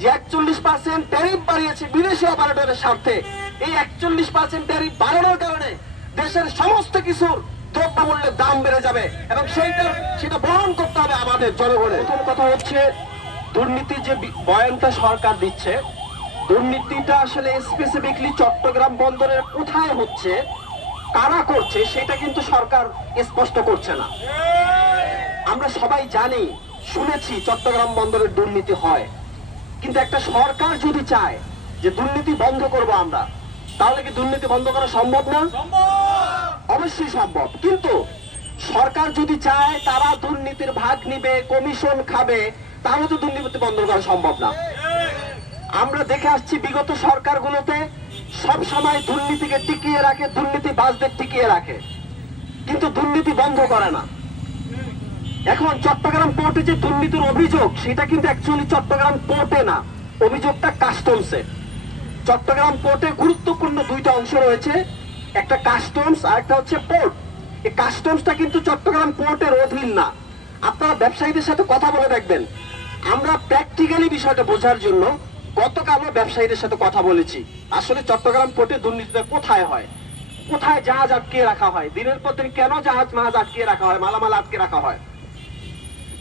যে 41% ট্যারিফ বাড়িয়েছে বিদেশি অপারেটরের স্বার্থে, এই 41% ট্যারিফ বাড়ানোর কারণে দেশের সমস্ত কিছুর দ্রব্যমূল্যের দাম বেড়ে যাবে এবং সেটা বহন করতে হবে আমাদের জনগণের। প্রথম কথা হচ্ছে, দুর্নীতি যে বয়ানটা সরকার দিচ্ছে, দুর্নীতিটা আসলে স্পেসিফিকলি চট্টগ্রাম বন্দরের কোথায় হচ্ছে, কারা করছে, সেটা কিন্তু সরকার স্পষ্ট করছে না। আমরা সবাই জানি, শুনেছি চট্টগ্রাম বন্দরের দুর্নীতি হয়, কিন্তু একটা সরকার যদি চায় যে দুর্নীতি বন্ধ করব আমরা, তাহলে কি দুর্নীতি বন্ধ করা সম্ভব না? অবশ্যই সম্ভব। কিন্তু সরকার যদি চায় তারা দুর্নীতির ভাগ নিবে, কমিশন খাবে, তাহলে তো দুর্নীতি বন্ধ করা সম্ভব না। আমরা দেখে আসছি বিগত সরকারগুলোতে সব সময় দুর্নীতিকে টিকিয়ে রাখে, দুর্নীতিবাজদের টিকিয়ে রাখে, কিন্তু দুর্নীতি বন্ধ করে না। এখন চট্টগ্রাম পোর্টে যে দুর্নীতির অভিযোগ, সেটা কিন্তু অ্যাকচুয়ালি চট্টগ্রাম পোর্টে না, অভিযোগটা কাস্টমসে। চট্টগ্রাম পোর্টে গুরুত্বপূর্ণ দুইটা অংশ রয়েছে, একটা কাস্টমস আর একটা হচ্ছে পোর্ট। এই কাস্টমসটা কিন্তু চট্টগ্রাম পোর্টের অধীন না। আপনারা ব্যবসায়ীদের সাথে কথা বলে দেখবেন। আমরা প্র্যাকটিক্যালি বিষয়টা বোঝার জন্য গতকালও ব্যবসায়ীদের সাথে কথা বলেছি, আসলে চট্টগ্রাম পোর্টে দুর্নীতিটা কোথায় হয়, কোথায় জাহাজ আটকে রাখা হয়, দিনের পর দিন কেন জাহাজ মাহাজ আটকে রাখা হয়, মালামাল আটকে রাখা হয়।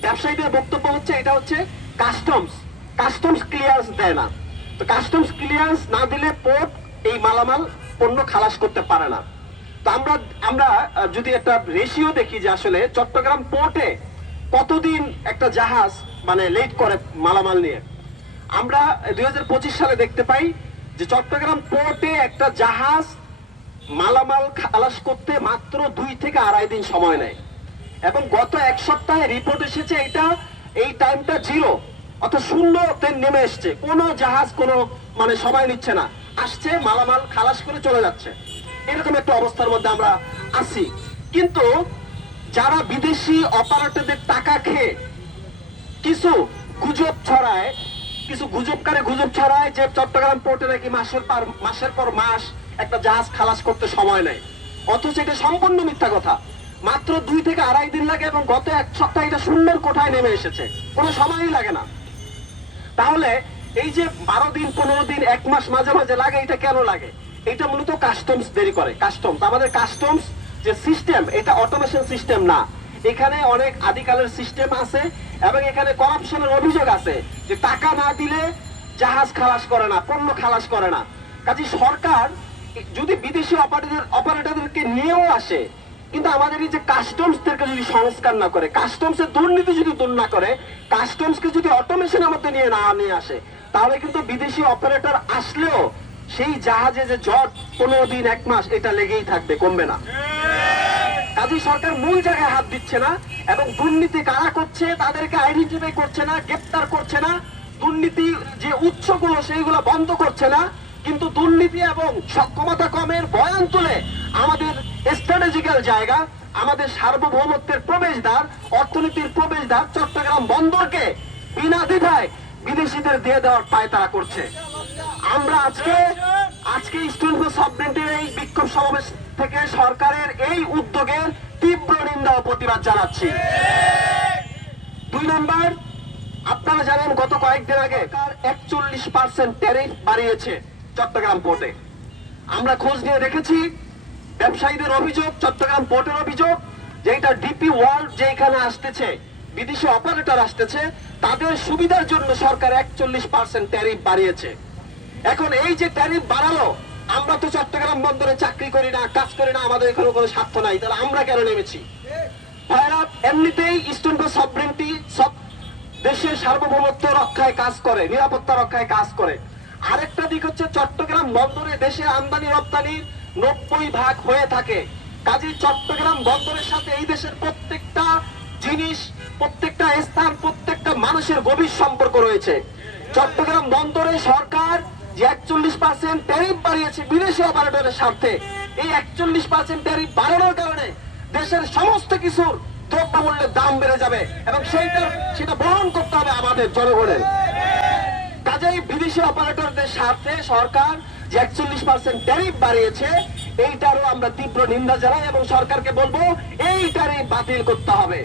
ব্যবসায়ীদের বক্তব্য হচ্ছে এটা হচ্ছে কাস্টমস ক্লিয়ারেন্স দেয় না। তো কাস্টমস ক্লিয়ারেন্স না দিলে পোর্ট এই মালামাল পণ্য খালাস করতে পারে না। তো আমরা যদি একটা রেশিও দেখি যে আসলে চট্টগ্রাম পোর্টে কতদিন একটা জাহাজ মানে লেট করে মালামাল নিয়ে, আমরা 2025 সালে দেখতে পাই যে চট্টগ্রাম পোর্টে একটা জাহাজ মালামাল খালাস করতে মাত্র 2 থেকে 2.5 দিন সময় নেয়, এবং গত এক সপ্তাহে রিপোর্ট এসেছে এই টাইমটা 0, অর্থাৎ শূন্যতে নেমে এসছে। কোনো জাহাজ কোনো মানে সময় নিচ্ছে না, আসছে মালামাল খালাস করে চলে যাচ্ছে, এরকম একটা অবস্থার মধ্যে আমরা আছি। কিন্তু যারা বিদেশি অপারেটরদের টাকা খেয়ে কিছু গুজব ছড়ায়, কিছু গুজবকারী গুজব ছড়ায় যে চট্টগ্রাম পোর্টে নাকি মাসের পর মাস একটা জাহাজ খালাস করতে সময় নেয়, অথচ এটা সম্পূর্ণ মিথ্যা কথা। মাত্র 2 থেকে 2.5 দিন লাগে এবং গত এক সপ্তাহে এটা শূন্যের কোঠায় নেমে এসেছে, কোনো সময়ই লাগে না। তাহলে এই যে 12 দিন 15 দিন 1 মাস মাঝে মাঝে লাগে, এটা কেন লাগে? এটা মূলত কাস্টমস দেরি করে। আমাদের কাস্টমস যে সিস্টেম, এটা অটোমেশন সিস্টেম না, এখানে অনেক আদিকালের সিস্টেম আছে এবং এখানে করাপশনের অভিযোগ আছে যে টাকা না দিলে জাহাজ খালাস করে না, পণ্য খালাস করে না। কাজে সরকার যদি বিদেশি অপারেটরদেরকে নিয়েও আসে, কিন্তু আমাদের এই যে কাস্টমসদেরকে যদি সংস্কার না করে, কাস্টমসের দুর্নীতি যদি দূর না করে, কাস্টমসকে যদি অটোমেশনের মধ্যে নিয়ে আসে, তাহলে কিন্তু বিদেশি অপারেটর আসলেও সেই জাহাজে যে জট 15 দিন 1 মাস এটা লেগেই থাকবে, কমবে না। কাজে সরকার মূল জায়গায় হাত দিচ্ছে না এবং দুর্নীতি কারা করছে তাদেরকে আইডেন্টিফাই করছে না, গ্রেপ্তার করছে না, দুর্নীতি যে উৎসগুলো সেইগুলো বন্ধ করছে না, কিন্তু দুর্নীতি এবং সক্ষমতা কমের বয়ান তুলে আমাদের স্ট্র্যাটেজিক্যাল জায়গা, আমাদের সার্বভৌমত্বের প্রবেশদ্বার, অর্থনীতির প্রবেশদ্বার চট্টগ্রাম বন্দরকে বিনা দ্বিধায় বিদেশিদের দিয়ে দেওয়ার পায়তারা করছে। আমরা আজকে স্টুডেন্ট সাবমেন্টের এই বিক্ষোভ সমাবেশ থেকে সরকারের এই উদ্যোগের তীব্র নিন্দা ও প্রতিবাদ জানাচ্ছি। 2 নম্বর, আপনারা জানেন গত কয়েকদিন আগে 41% ট্যারিফ বাড়িয়েছে চট্টগ্রাম পোর্টে। আমরা খোঁজ নিয়ে দেখেছি, ব্যবসায়ীদের অভিযোগ, চট্টগ্রাম পোর্টের অভিযোগ যে এটা ডিপি ওয়ার্ল্ড যে এখানে আসতেছে, বিদেশি অপারেটর আসতেছে, তাদের সুবিধার জন্য সরকার 41% ট্যারিফ বাড়িয়েছে। এখন এই যে ট্যারিফ বাড়ালো, আমরা তো চট্টগ্রাম বন্দরে চাকরি করি না, কাজ করি না, আমাদের এখানে কোনো স্বার্থ নাই, তাহলে আমরা কেন নেমেছি? ভাইরা, এমনিতেই ইস্টার্ন সভরেন্টি সব দেশের সার্বভৌমত্ব রক্ষায় কাজ করে, নিরাপত্তা রক্ষায় কাজ করে। আরেকটা দিক হচ্ছে চট্টগ্রাম বন্দরে দেশের আমদানি রপ্তানির 90% হয়ে থাকে। কাজেই চট্টগ্রাম বন্দরের সাথে এই দেশের প্রত্যেকটা জিনিস, প্রত্যেকটা স্থান, প্রত্যেকটা মানুষের গভীর সম্পর্ক রয়েছে। চট্টগ্রাম বন্দরে সরকার যে 41% ট্যারিফ বাড়িয়েছে বিদেশি অপারেটরের স্বার্থে, এই 41% ট্যারিফ বাড়ানোর কারণে দেশের সমস্ত কিছুর দ্রব্যমূল্যের দাম বেড়ে যাবে এবং সেটা বহন করতে হবে আমাদের জনগণের। কাজেই বিদেশি অপারেটরদের স্বার্থে সরকার যে 41% ট্যারিফ বাড়িয়েছে, এইটারও আমরা তীব্র নিন্দা জানাই এবং সরকারকে বলবো এই ট্যারিফ বাতিল করতে হবে।